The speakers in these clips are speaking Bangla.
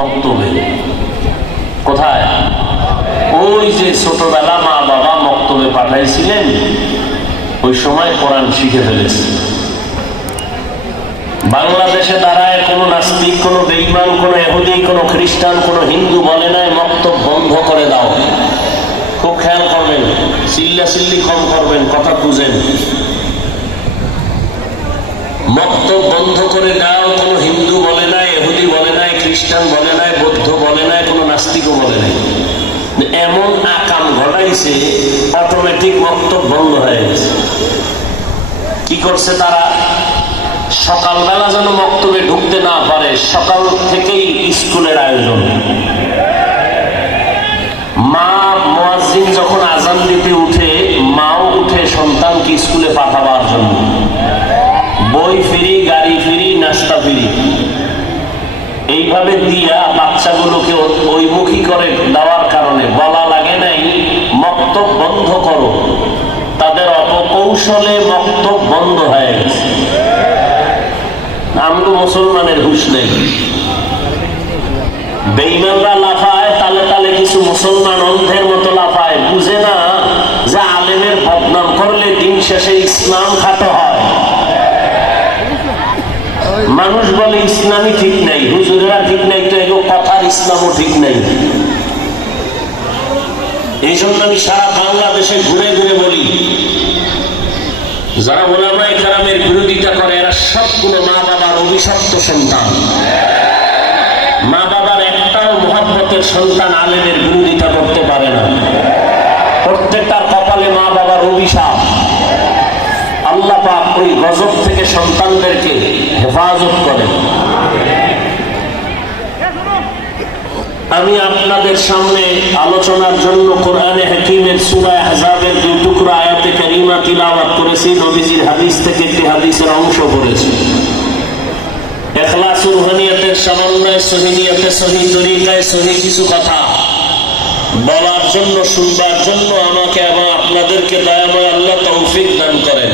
মক্তবে কোথায়? ওই যে ছোটবেলা মা বাবা মক্তবে পাঠাইছিলেন, ওই সময় কোরআন শিখে ফেলেছে। বাংলাদেশে দাঁড়ায় কোনো নাস্তিক, কোনো বেইমান কোনো এহুদি কোনো খ্রিস্টান, কোনো হিন্দু বলে নাই, মক্তব বন্ধ করে দাও। খুব খেয়াল করবেন চিল্লা চিল্লি কম করবেন, কথা বুঝেন। মক্তব বন্ধ করে দাও, কোনো হিন্দু বলে খ্রিস্টান বলে নাই, বৌদ্ধ বলে নাই, কোনো নাস্তিকও বলে নাই। এমন আকাম ঘটাইছে অটোমেটিক মক্তব বন্ধ হয়ে গেছে। কি করছে তারা? সকালবেলা যেন মক্তবে ঢুকতে না পারে, সকাল থেকেই স্কুলের আয়োজন। মা মোয়াজিন যখন আজান দিতে উঠে, মাও উঠে সন্তানকে স্কুলে পাঠাবার জন্য। বই ফিরি, গাড়ি ফিরি, নাস্তা ফিরি। এইভাবে দিয়া বাচ্চাগুলোকে ওইমুখী করে দেওয়ার কারণে বলা লাগে নাই, মক্তব বন্ধ করো। তাদের অপকৌশলে মক্তব বন্ধ হয়ে গেছে। আমগো মুসলমানের হুশ নেই। বেইমানরা লাফায়, তালে তালে কিছু মুসলমান অন্ধের মতো লাফায়। বুঝে না যে আলেমের বদনাম করলে দিন শেষে ইসলাম খাটো হয় মানুষ বলে ইসলামই ঠিক নাই, হুজুরেরা ঠিক নাই, তো এগুলো কথার ইসলামও ঠিক নাই। এই জন্য আমি সারা বাংলাদেশে ঘুরে ঘুরে বলি, যারা ওলামাই কারামের বিরোধিতা করে, এরা সবগুলো মা বাবার অভিশপ্ত সন্তান। মা বাবার একটাও মহাব্বতের সন্তান আলেমের বিরোধিতা করতে আল্লাহ পাক ওই গজব থেকে সন্তানদেরকে হেফাজত করেন। আমি আপনাদের সামনে আলোচনার জন্য কোরআনে হাকিমের সুরায় হাজাবের দুই টুকরা আয়াতে কারিমা তিলাওয়াত করেছি, নবীজির হাদিস থেকে একটি হাদিসের অংশ করেছি। এখলাস রুহানিয়াতের সমন্বয় সহিনিয়াতে সহি তরিকায় সহি কিছু কথা বলার জন্য, শুনবার জন্য আমাকে এবং আপনাদেরকে দয়াময় আল্লাহ তৌফিক দান করেন।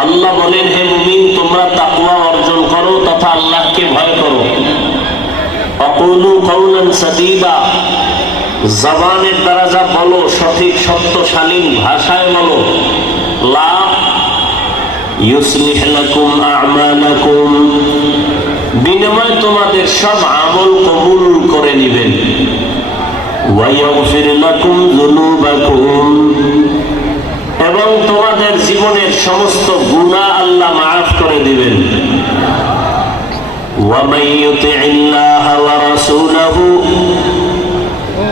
আল্লাহ বলেন, হে মুমিন, তোমরা অর্জন করো তথা আল্লাহকে ভয় করো। ভাষায় বলো। বিনিময় তোমাদের সব আমল কবুল করে নিবেন। এবং তোমাদের জীবনের সমস্ত গুনাহ আল্লাহ মাফ করে দিবেন।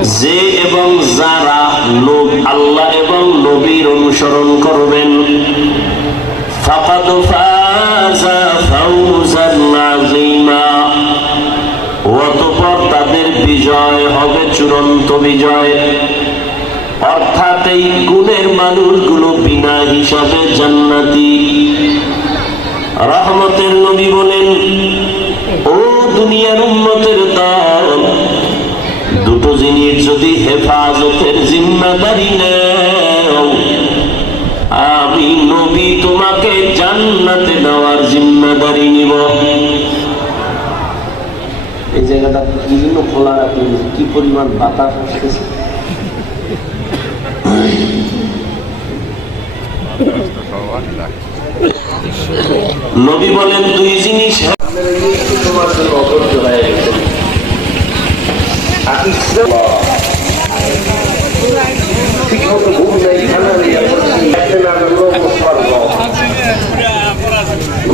যে এবং যারা লোক আল্লাহ এবং নবীর অনুসরণ করবেন, ফাকাদ বিজয় হবে চূড়ান্ত বিজয়। অর্থাৎ এই গুণের মানুষগুলো বিনা হিসাবে জান্নাতি। রহমতের নবী বলেন, ও দুনিয়ার উন্মতের দল দুটো জিনিস যদি হেফাজতের জিম্মাদারি নেও, আমি নবী তোমাকে জান্নাতে দেওয়ার জিম্মাদারি নিব। বিভিন্ন খোলা রাখি কি পরিমাণ বাতাস আসতেছে। নবী বলেন দুই জিনিস অবদ্ধ হয়ে।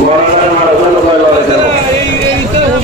মারা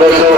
বিরোধী করেছ